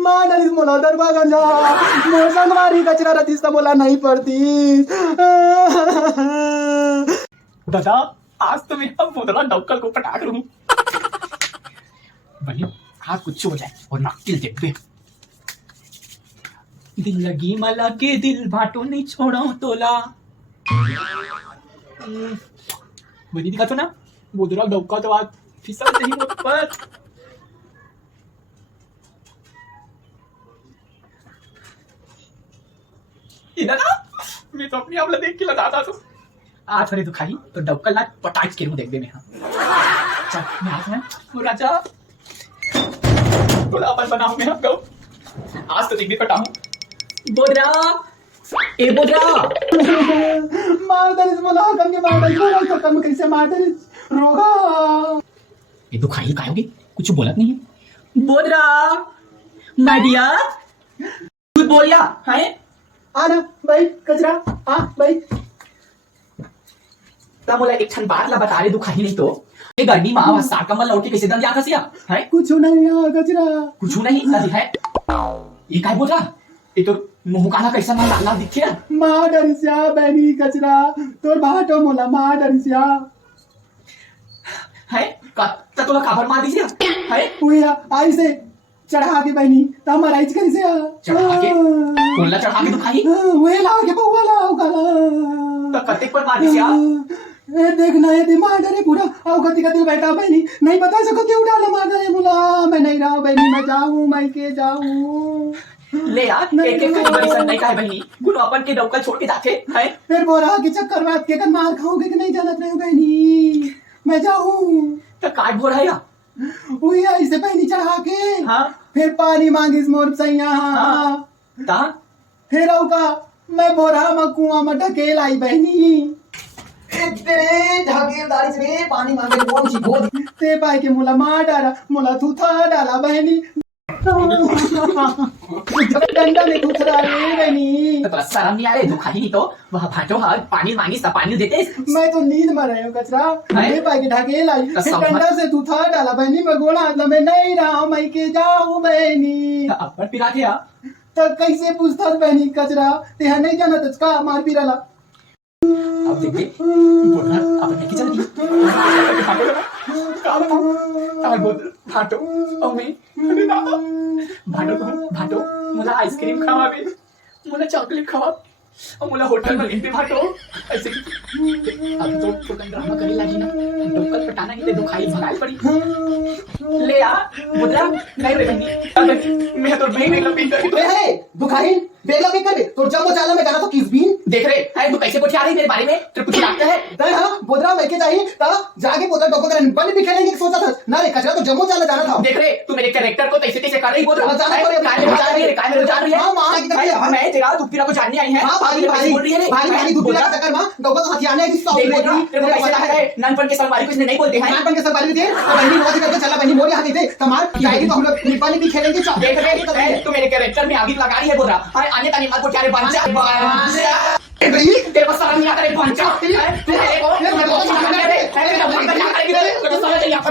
मांडलीस मला दरबा गंजा मोसम मारी कचरा रतीस तर मला नाही पडतीस. दादा आज तो मेरा बोतला डॉक्टर को पटा करूं. भले आज कुछ हो जाए और नक्किल देख दिल लगी मला के दिल बाटो नहीं छोड़ो तोला. वही दिखा तो ना बोतला डॉक्टर तो आज फिसल नहीं वो पर दादा मैं तो अपनी आपला देख के लगाता तो आज थोड़ी दुखाई तो डॉक्टर ला पटाच के देख दे मैं. चल मैं आज में वो राजा थोड़ा अपन बनाऊं मैं आपको आज तो दिख भी पटाऊं. बोदरा ए बोदरा मांडलीस मला कमी मांडलीस तो कम कैसे मांडलीस रोगा. ये दुखाई काय होगी कुछ बोलत नहीं है. बोदरा माय डियर तू बोलिया है आना भाई कचरा आ भाई. ता बोला एक क्षण बार ला बता रे दुखाई नहीं तो ये गर्मी मां वा साका मला उठ के कैसे दम जाता सिया है कुछ नहीं यार कचरा कुछ नहीं नदी है. ये काय बोल रहा ये तो मुंह काला कैसा ना लाल दिखे ना. मांडलीस बहनी कचरा तोर भाटो मोला मांडलीस है का तुला काबर मार दिया है. हुआ आई से चढ़ा के बहनी तमारा इच कैसे चढ़ा के कोला चढ़ा के दुखाई वे लाओ के बउवा लाओ काला तो कते पर मार दिया. ए देखना ये दिमाग डरे पूरा आओ गति गति बैठा बहनी नहीं बता सको क्यों डाला मार डरे बोला मैं नहीं रहा बहनी मैं जाऊं मैं के जाऊं. ले यार एक एक करी बड़ी सन नहीं काहे बहनी गुनो अपन के डौका छोड़ के जाते है. फिर बोरा के चक्कर में के कन मार खाओगे कि नहीं जानत रहे बहनी मैं जाऊं तो काय बोल रहा है हुई ऐसे बहनी चढ़ा के हां फिर पानी मांगिस मोर सैया ता फिर औका मैं बोरा में कुआं में ढकेल आई बहनी तेरे ढाकेदारी से रे पानी मांगे कौन सी गोद ते पाए के मुला मार डाला मुला थूथा डाला बहनी डंडा में थूथा रे बहनी. तो शर्म नहीं आ रही दुखाई नहीं तो वह भाटो हाथ पानी मांगी सब पानी देते. मैं तो नींद में रही हूँ कचरा मेरे पाए के ढकेल आई फिर सब डंडा से थूथा डाला बहनी मैं गोला हाथ में नहीं रहा मैं के जाऊं बहनी. अपन पिला के आ तो कैसे पूछता बहनी कचरा ते नहीं जाना तचका मार पीराला. अब देख बोल रहा अपन लेके चल भाटो और मैं भाटो मुला आइसक्रीम खावा भी मुला चॉकलेट खावा और मुला होटल में लेते भाटो ऐसे अब तो छोटा ड्रामा करे लगी ना डोकल पटाना ही ते दुखाई भगाई पड़ी. ले आ मुद्रा नहीं रे बहनी मैं तो नहीं लंबी कर ए दुखाई बेला भी कर तो जमो चाला में जाना तो किस बीन देख रे है तू कैसे पूछ रही मेरे बारे में तो कुछ लगता है. तय हां बोदरा मैं के चाहिए ता जाके बोदरा डोको करन बन भी खेलेंगे सोचा था ना रे कचरा तो जमो चाला जाना था. देख रे तू मेरे कैरेक्टर को तैसे तैसे कर रही बोल रहा जान रही है हां मां की तरह मैं तेरा दुपीरा को जानने आई है. हां भारी भारी बोल रही है भारी भारी दुपीरा का चक्कर में डोको तो हथियाने की सौ देख तेरे को कैसे लग रहा है ननपन के सलवारी को इसने नहीं बोलते हैं. नानपन के सवारी थे तो बहनी रोज करके चला बहनी मोरी हाथी थे कमाल जाएगी तो हम लोग निपाली भी खेलेंगे. देख रे तू मेरे कैरेक्टर में आगे लगा रही है बोल रहा है आने ताने मत को क्या रे बंचा तेरे को शर्म नहीं आता रे बंचा तू मेरे को मैं बहुत शर्म नहीं रे तेरे को बंदा क्या करेगी तेरे को समझ नहीं आता.